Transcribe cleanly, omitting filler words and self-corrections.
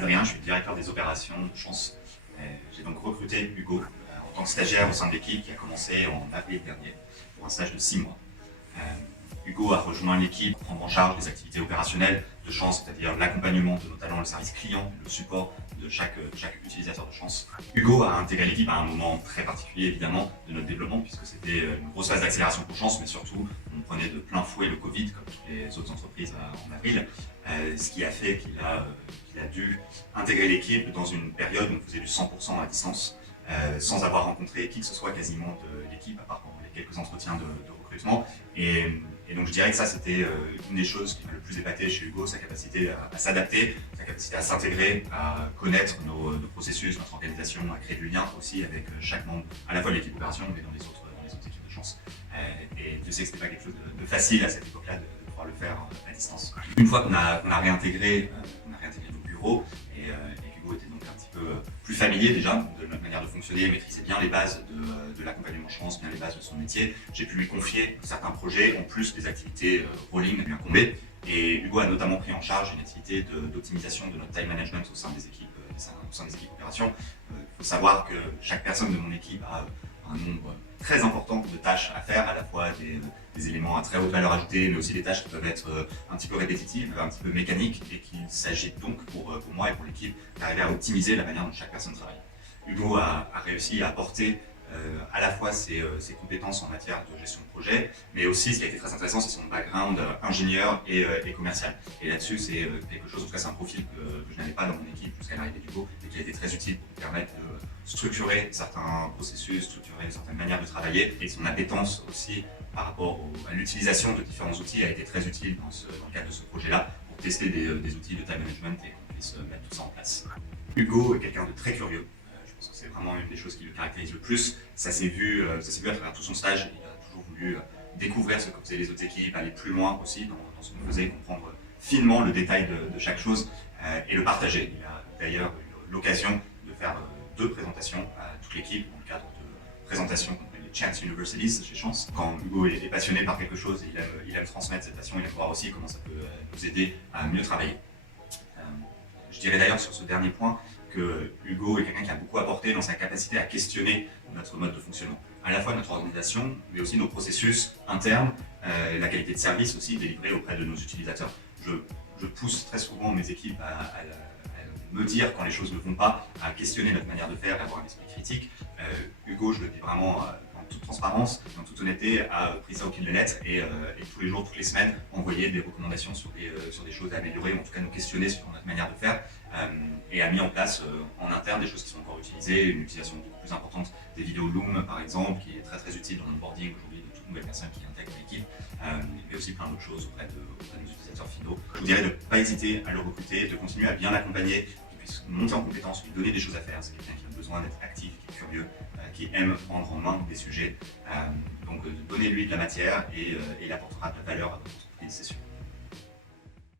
Adrien, je suis directeur des opérations de Chance. J'ai donc recruté Hugo en tant que stagiaire au sein de l'équipe qui a commencé en avril dernier pour un stage de 6 mois. Hugo a rejoint l'équipe pour prendre en charge les activités opérationnelles de Chance, c'est-à-dire l'accompagnement de nos talents, le service client, le support de chaque utilisateur de Chance. Hugo a intégré l'équipe à un moment très particulier évidemment de notre développement puisque c'était une grosse phase d'accélération pour Chance, mais surtout on prenait de plein fouet le Covid comme toutes les autres entreprises en avril, ce qui a fait qu'il a dû intégrer l'équipe dans une période où on faisait du 100% à distance, sans avoir rencontré qui que ce soit quasiment de l'équipe, à part pour les quelques entretiens de recrutement. Et donc je dirais que ça c'était une des choses qui m'a le plus épaté chez Hugo, sa capacité à s'adapter, sa capacité à s'intégrer, à connaître nos processus, notre organisation, à créer du lien aussi avec chaque membre, à la fois de l'équipe opération mais dans les autres équipes de Chance. Et je sais que c'était pas quelque chose de facile à cette époque-là de pouvoir le faire à distance. Une fois qu'on a réintégré nos bureaux et Hugo était donc un petit peu plus familier déjà de notre manière de fonctionner, maîtrisait bien les bases de l'accompagnement Chance, bien les bases de son métier. J'ai pu lui confier certains projets, en plus des activités rolling lui incombaient. Et Hugo a notamment pris en charge une activité d'optimisation de notre time management au sein des équipes opérations. Il faut savoir que chaque personne de mon équipe a un nombre très important de tâches à faire, à la fois des éléments à très haute valeur ajoutée, mais aussi des tâches qui peuvent être un petit peu répétitives, un petit peu mécaniques, et qu'il s'agit donc pour moi et pour l'équipe d'arriver à optimiser la manière dont chaque personne travaille. Hugo a réussi à apporter à la fois ses compétences en matière de gestion de projet, mais aussi ce qui a été très intéressant, c'est son background ingénieur et commercial. Et là-dessus, c'est quelque chose, en tout cas c'est un profil que je n'avais pas dans mon équipe jusqu'à l'arrivée d'Hugo, et qui a été très utile pour me permettre de structurer certains processus, structurer certaines manières de travailler, et son appétence aussi par rapport à l'utilisation de différents outils a été très utile dans le cadre de ce projet-là, pour tester des outils de time management et qu'on puisse mettre tout ça en place. Hugo est quelqu'un de très curieux. Je pense que c'est vraiment une des choses qui le caractérise le plus. Ça s'est vu à travers tout son stage. Il a toujours voulu découvrir ce que faisaient les autres équipes, aller plus loin aussi dans ce qu'on faisait, comprendre finement le détail de chaque chose et le partager. Il a d'ailleurs eu l'occasion de faire 2 présentations à toute l'équipe dans le cadre de présentations qu'on appelle les Chance Universities chez Chance. Quand Hugo est passionné par quelque chose, il aime transmettre cette passion, il aime voir aussi comment ça peut nous aider à mieux travailler. Je dirais d'ailleurs sur ce dernier point que Hugo est quelqu'un qui a beaucoup apporté dans sa capacité à questionner notre mode de fonctionnement. À la fois notre organisation, mais aussi nos processus internes, la qualité de service aussi délivrée auprès de nos utilisateurs. Je pousse très souvent mes équipes à me dire quand les choses ne vont pas, à questionner notre manière de faire, à avoir un esprit critique. Hugo, je le dis vraiment en toute transparence, en toute honnêteté, a pris ça au pied de la lettre et tous les jours, toutes les semaines, envoyé des recommandations sur des choses à améliorer, ou en tout cas nous questionner sur notre manière de faire, et a mis en place en interne des choses qui sont encore utilisées, une utilisation beaucoup plus importante des vidéos Loom par exemple, qui est très très utile dans l'onboarding aujourd'hui de toute nouvelle personne qui intègre l'équipe, mais aussi plein d'autres choses auprès de nos utilisateurs finaux. Je vous dirais de ne pas hésiter à le recruter, de continuer à bien l'accompagner, qu'il puisse monter en compétences, lui donner des choses à faire. C'est quelqu'un qui a besoin d'être actif, qui est curieux, qui aime prendre en main des sujets. Donc donnez-lui de la matière et il apportera de la valeur à votre entreprise, c'est sûr.